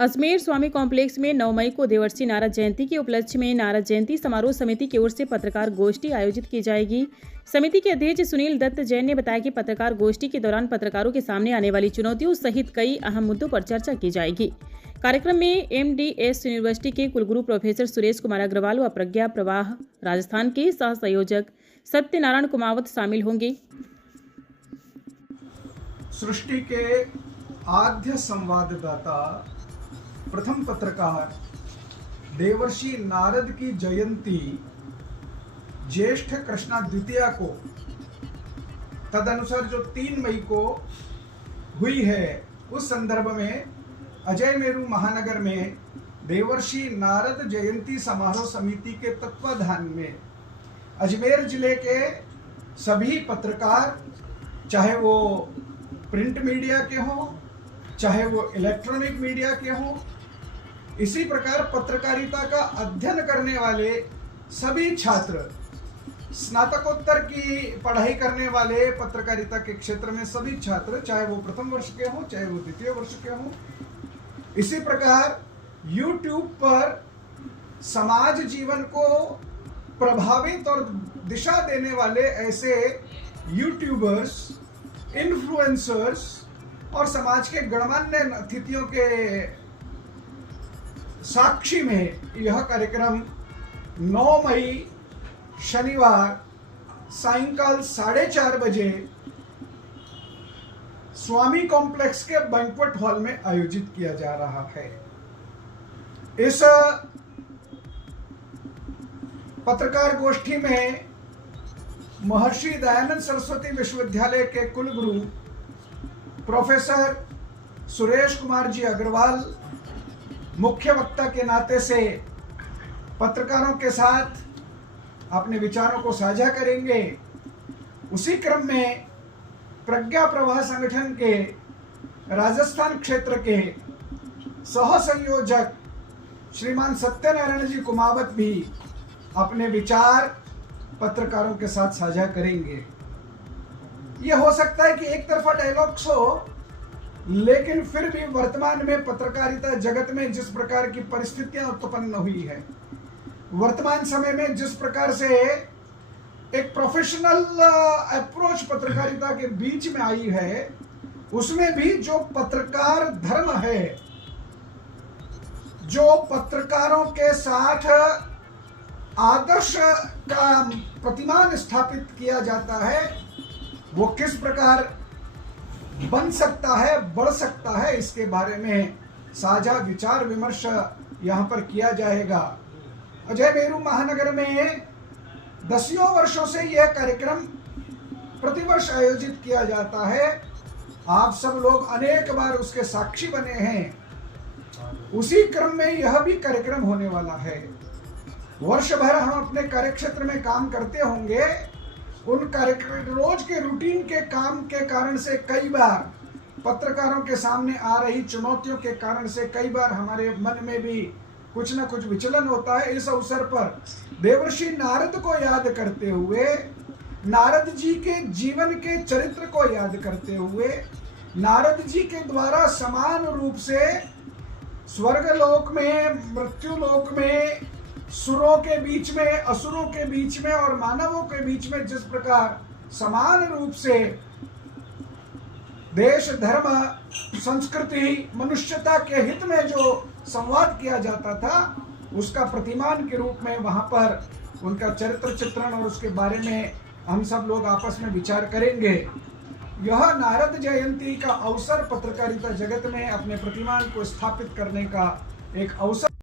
अजमेर स्वामी complex में 9 मई को देवर्षि नारद जयंती के उपलक्ष्य में नारद जयंती समारोह समिति की ओर से पत्रकार गोष्ठी आयोजित की जाएगी। समिति के अध्यक्ष सुनील दत्त जैन ने बताया कि पत्रकार गोष्ठी के दौरान पत्रकारों के सामने आने वाली चुनौतियों सहित कई अहम मुद्दों पर चर्चा की जाएगी। कार्यक्रम में MDS यूनिवर्सिटी के कुलगुरु प्रोफेसर सुरेश कुमार अग्रवाल व प्रज्ञा प्रवाह राजस्थान के सह संयोजक सत्यनारायण कुमावत शामिल होंगे। सृष्टि के आद्य संवाददाता प्रथम पत्रकार देवर्षि नारद की जयंती ज्येष्ठ कृष्णा द्वितीया को तदनुसार जो 3 मई को हुई है, उस संदर्भ में अजय मेरू महानगर में देवर्षि नारद जयंती समारोह समिति के तत्वाधान में अजमेर जिले के सभी पत्रकार, चाहे वो प्रिंट मीडिया के हों, चाहे वो इलेक्ट्रॉनिक मीडिया के हों, इसी प्रकार पत्रकारिता का अध्ययन करने वाले सभी छात्र, स्नातकोत्तर की पढ़ाई करने वाले पत्रकारिता के क्षेत्र में सभी छात्र, चाहे वो प्रथम वर्ष के हों, चाहे वो द्वितीय वर्ष के हों, इसी प्रकार YouTube पर समाज जीवन को प्रभावित और दिशा देने वाले ऐसे यूट्यूबर्स, इन्फ्लुएंसर्स और समाज के गणमान्य अतिथियों के साक्षी में यह कार्यक्रम 9 मई शनिवार सायंकाल 4:30 बजे स्वामी कॉम्प्लेक्स के बैंक्वेट हॉल में आयोजित किया जा रहा है। इस पत्रकार गोष्ठी में महर्षि दयानंद सरस्वती विश्वविद्यालय के कुलगुरु प्रोफेसर सुरेश कुमार जी अग्रवाल मुख्य वक्ता के नाते से पत्रकारों के साथ अपने विचारों को साझा करेंगे। उसी क्रम में प्रज्ञा प्रवाह संगठन के राजस्थान क्षेत्र के सह संयोजक श्रीमान सत्यनारायण जी कुमावत भी अपने विचार पत्रकारों के साथ साझा करेंगे। यह हो सकता है कि एक तरफा डायलॉग्स हो, लेकिन फिर भी वर्तमान में पत्रकारिता जगत में जिस प्रकार की परिस्थितियां उत्पन्न हुई है, वर्तमान समय में जिस प्रकार से एक प्रोफेशनल अप्रोच पत्रकारिता के बीच में आई है, उसमें भी जो पत्रकार धर्म है, जो पत्रकारों के साथ आदर्श का प्रतिमान स्थापित किया जाता है, वो किस प्रकार बन सकता है, बढ़ सकता है, इसके बारे में साझा विचार विमर्श यहाँ पर किया जाएगा। अजय मेरू महानगर में 10 वर्षों से यह कार्यक्रम प्रतिवर्ष आयोजित किया जाता है। आप सब लोग अनेक बार उसके साक्षी बने हैं। उसी क्रम में यह भी कार्यक्रम होने वाला है। वर्ष भर हम अपने कार्यक्षेत्र में काम करते होंगे। उन कार्यक्रम रोज के रूटीन के काम के कारण से कई बार पत्रकारों के सामने आ रही चुनौतियों के कारण से कई बार हमारे मन में भी कुछ न कुछ विचलन होता है। इस अवसर पर देवर्षि नारद को याद करते हुए, नारद जी के जीवन के चरित्र को याद करते हुए, नारद जी के द्वारा समान रूप से स्वर्गलोक में, मृत्युलोक में, सुरों के बीच में, असुरों के बीच में और मानवों के बीच में जिस प्रकार समान रूप से देश, धर्म, संस्कृति, मनुष्यता के हित में जो संवाद किया जाता था, उसका प्रतिमान के रूप में वहां पर उनका चरित्र चित्रण और उसके बारे में हम सब लोग आपस में विचार करेंगे। यह नारद जयंती का अवसर पत्रकारिता जगत में अपने प्रतिमान को स्थापित करने का एक अवसर